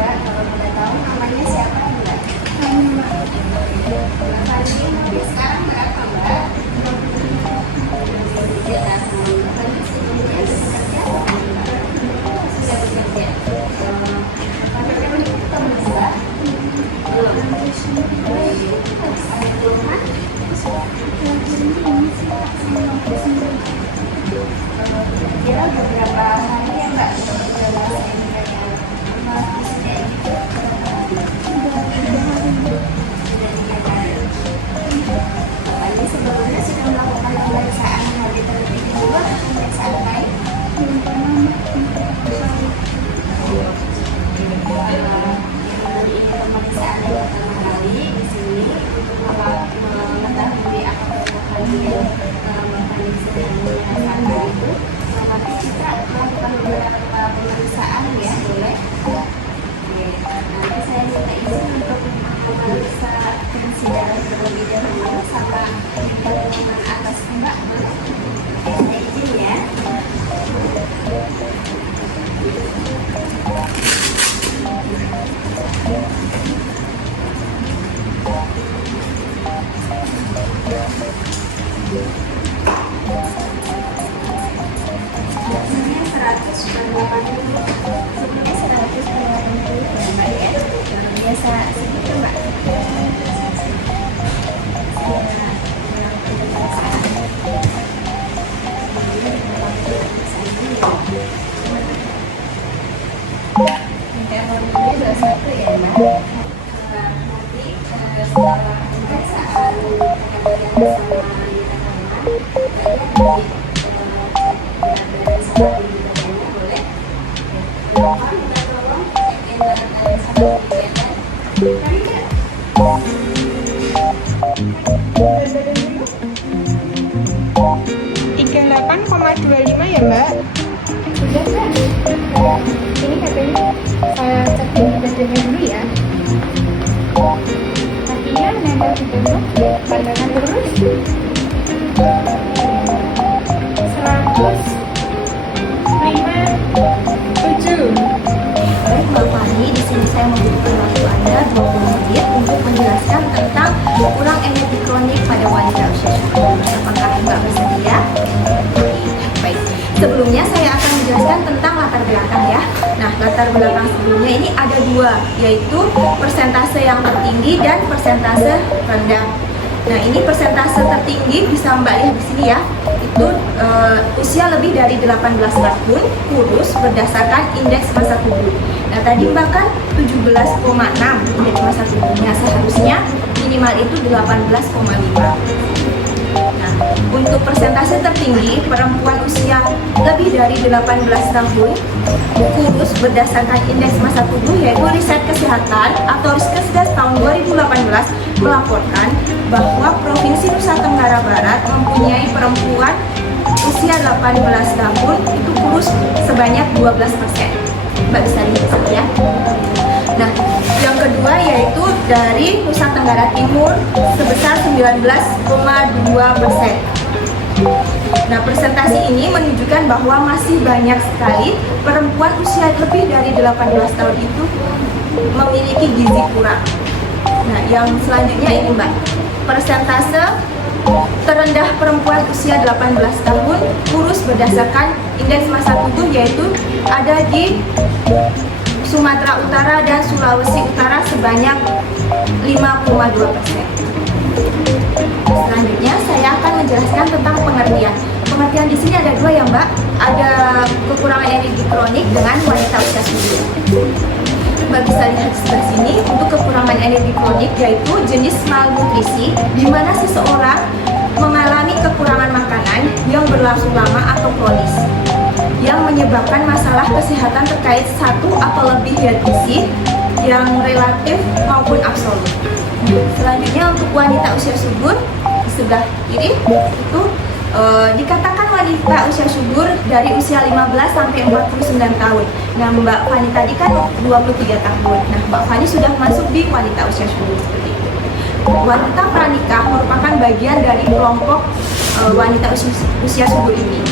Mbak, kalau boleh tahu namanya siapa Mbak? Mbak sekarang berapa Mbak? Ya, sebelumnya bekerja sudah bekerja. Apakah ketemu Mbak? Belum. Ada keluhan? Kira beberapa hari ya Mbak sudah berjalan Bapaknya sebelumnya sudah melakukan pemeriksaan hari terlebih dahulu atau pemeriksaan lain? Ini pemeriksaan yang pertama kali di sini untuk mengetahui apakah dia mekanik sedang merasakan itu. Maka kita melakukan beberapa pemeriksaan ya, boleh? Oke, nanti saya minta izin untuk memeriksa tensi darah terlebih dahulu sama bagian atas Mbak, boleh? Saya izin ya. Biasanya 180, sebelumnya 180 ya Mbak ya. Kalau biasa segitu Mbak. Intervalnya 21 ya Mbak. Nanti setelah pemeriksaan kehadiran bersama Tiga 38,25 ya Mbak? Sudah Mbak. Ini katanya saya cek dadanya dulu ya. Kakinya nempel di dulu, pandangan lurus. 157. Baik Mbak Fani, di sini saya membutuhkan waktu Anda 20 menit untuk menjelaskan tentang kurang energi kronik pada wanita usia subur. Apakah Mbak bersedia? Baik. Sebelumnya saya akan menjelaskan tentang latar belakang ya. Nah, latar belakang sebelumnya ini ada dua, yaitu persentase yang tertinggi dan persentase rendah. Nah, ini persentase tertinggi bisa Mbak lihat di sini ya. Itu usia lebih dari 18 tahun, kurus berdasarkan indeks massa tubuh. Nah, tadi Mbak kan 17,6 indeks massa tubuhnya, seharusnya minimal itu 18,5. Nah, untuk persentase tertinggi perempuan usia lebih dari 18 tahun, kurus berdasarkan indeks massa tubuh, yaitu Riset Kesehatan atau Riskesdas tahun 2018 melaporkan bahwa Provinsi Nusa Tenggara Barat mempunyai perempuan usia 18 tahun itu kurus sebanyak 12%. Mbak bisa lihat ya. Nah, yang kedua yaitu dari Nusa Tenggara Timur sebesar 19,2%. Nah, presentasi ini menunjukkan bahwa masih banyak sekali perempuan usia lebih dari 18 tahun itu memiliki gizi kurang. Nah, yang selanjutnya ini Mbak, persentase terendah perempuan usia 18 tahun kurus berdasarkan indeks massa tubuh yaitu ada di Sumatera Utara dan Sulawesi Utara sebanyak 5,2%. Selanjutnya saya akan menjelaskan tentang pengertian. Pengertian di sini ada dua ya Mbak, ada kekurangan energi kronik dengan wanita usia subur. Mbak bisa lihat di sebelah sini, untuk kekurangan energi kronik yaitu jenis malnutrisi di mana seseorang mengalami kekurangan makanan yang berlangsung lama atau kronis yang menyebabkan masalah kesehatan terkait satu atau lebih zat gizi yang relatif maupun absolut. Selanjutnya untuk wanita usia subur di sebelah kiri itu dikatakan wanita usia subur dari usia 15 sampai 49 tahun. Nah, Mbak Fani tadi kan 23 tahun. Nah, Mbak Fani sudah masuk di wanita usia subur seperti itu. Wanita pranikah merupakan bagian dari kelompok wanita usia subur ini.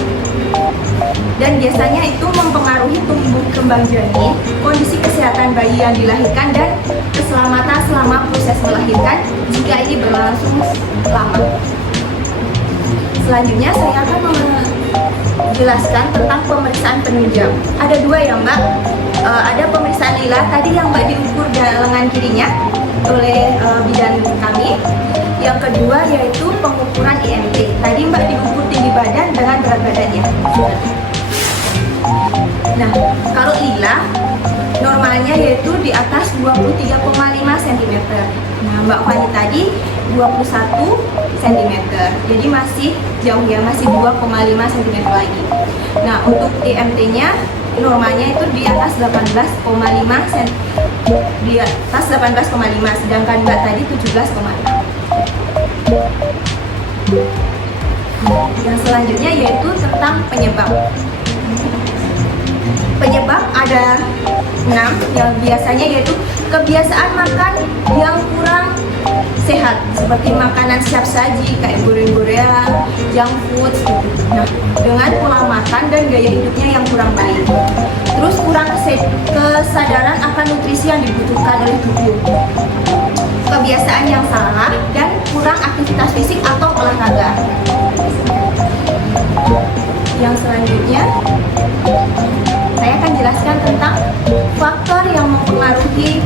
dan biasanya itu mempengaruhi tumbuh kembang janin, kondisi kesehatan bayi yang dilahirkan, dan keselamatan selama proses melahirkan jika ini berlangsung lama. Selanjutnya saya akan menjelaskan tentang pemeriksaan penunjang. Ada dua ya Mbak, ada pemeriksaan lila tadi yang Mbak diukur lengan kirinya oleh bidan kami. Yang kedua yaitu pengukuran IMT. Tadi Mbak diukur tinggi badan dengan berat badannya. Nah, kalau lila normalnya yaitu di atas 23,5 cm. Nah, Mbak Fani tadi 21 cm. Jadi masih jauh ya, masih 2,5 cm lagi. Nah, untuk IMT-nya normalnya itu di atas 18,5 cm. Di atas 18,5, sedangkan Mbak tadi 17,6. Yang selanjutnya yaitu tentang penyebab. Penyebab ada 6 yang biasanya yaitu kebiasaan makan yang kurang sehat seperti makanan siap saji kayak goreng-gorengan, junk food gitu. Nah, dengan pola makan dan gaya hidupnya yang kurang baik. Terus kurang kesadaran akan nutrisi yang dibutuhkan oleh tubuh. Kebiasaan yang salah dan kurang aktivitas fisik atau olahraga. Yang selanjutnya saya akan jelaskan tentang faktor yang mempengaruhi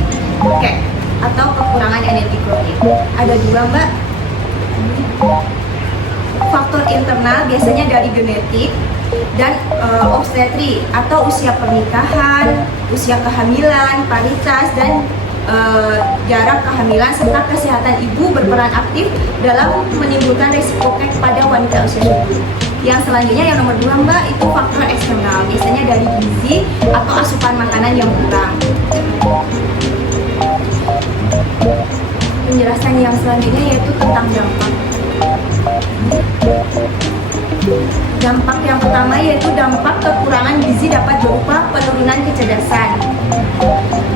KEK atau kekurangan energi kronik. Ada dua Mbak. Faktor internal biasanya dari genetik dan obstetri atau usia pernikahan, usia kehamilan, paritas, dan jarak kehamilan serta kesehatan ibu berperan aktif dalam menimbulkan resiko KEK pada wanita usia subur. Yang selanjutnya yang nomor 2 Mbak itu faktor eksternal, biasanya dari gizi atau asupan makanan yang kurang. Penjelasan yang selanjutnya yaitu tentang dampak. Dampak yang pertama yaitu dampak kekurangan gizi dapat berupa penurunan kecerdasan,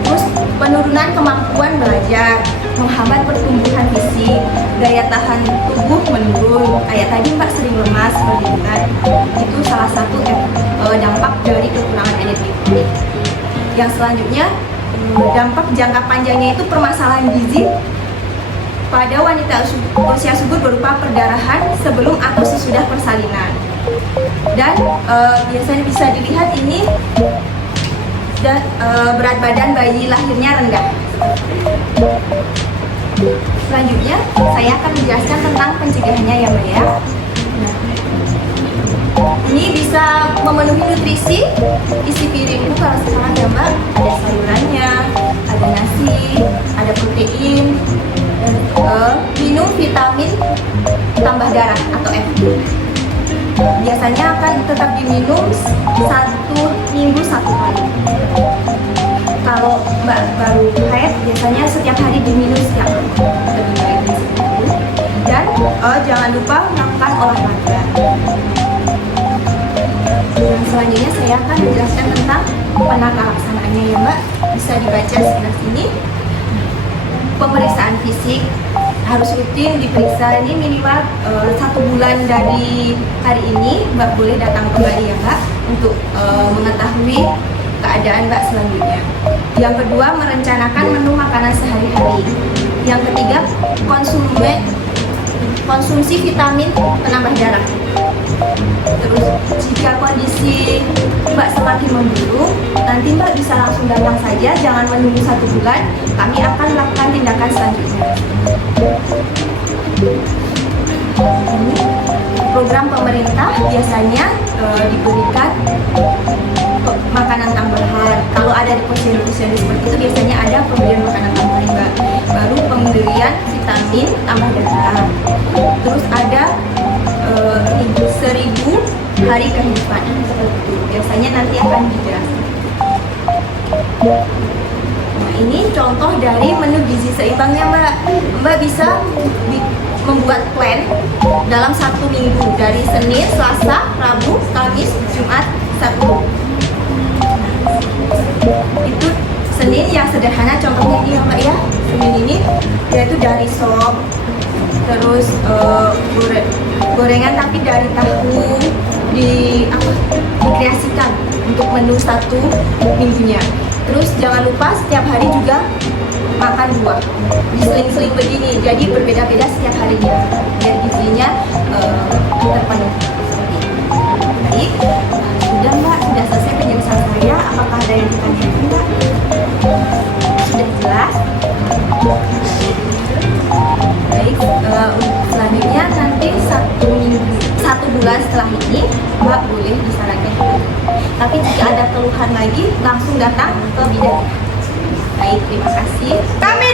terus penurunan kemampuan belajar, menghambat pertumbuhan fisik, daya tahan tubuh menurun. Kayak tadi Mbak sering lemas, berdebar. Itu salah satu dampak dari kekurangan energi kronik. Yang selanjutnya dampak jangka panjangnya itu permasalahan gizi pada wanita usia subur berupa perdarahan sebelum atau sesudah persalinan. Dan biasanya bisa dilihat ini dan berat badan bayi lahirnya rendah. Selanjutnya saya akan menjelaskan tentang pencegahannya ya Mbak ya. Ini bisa memenuhi nutrisi isi piringku kalau sekarang ya Mbak. Ada sayurannya, ada nasi, ada protein, dan minum vitamin tambah darah atau F. Biasanya akan tetap diminum 1 minggu 1 kali. Kalau Mbak baru haid, biasanya setiap hari diminum setiap hari. Lebih baik di situ. Dan jangan lupa melakukan olahraga. Yang selanjutnya saya akan menjelaskan tentang penata laksanaannya ya Mbak. Bisa dibaca sebelah sini. Pemeriksaan fisik harus rutin diperiksa, ini minimal 1 bulan dari hari ini Mbak boleh datang kembali ya Mbak untuk mengetahui keadaan Mbak selanjutnya. Yang kedua, merencanakan menu makanan sehari-hari. Yang ketiga, konsumsi vitamin penambah darah. Terus jika kondisi Mbak semakin memburuk, nanti Mbak bisa langsung datang saja, jangan menunggu 1 bulan. Kami akan melakukan tindakan selanjutnya. Ini program pemerintah biasanya diberikan makanan tambahan. Kalau ada posyandu-posyandu seperti itu biasanya ada pemberian makanan tambahan Mbak. Baru pemberian vitamin tambah darah. Terus ada 1000 hari kehidupan seperti itu. Biasanya nanti akan dijelaskan. Nah, ini contoh dari menu gizi seimbangnya Mbak. Mbak bisa membuat plan dalam 1 minggu dari Senin, Selasa, Rabu, Kamis, Jumat, Sabtu. Itu Senin yang sederhana, contohnya ini ya Mbak ya. Senin ini yaitu dari sop, terus gorengan tapi dari tahu dikreasikan untuk menu 1 minggunya. Terus jangan lupa setiap hari juga makan buah, diseling-seling begini, jadi berbeda-beda setiap harinya biar gizinya terpenuhi. Seperti itu. Baik, sudah Mbak, sudah selesai penjelasan saya. Apakah ada yang ditanyakan Mbak? Sudah jelas? Baik, selanjutnya nanti 1 bulan setelah ini Mbak boleh disarankan kembali. Tapi jika ada keluhan lagi langsung datang ke bidan. Baik, terima kasih. Kami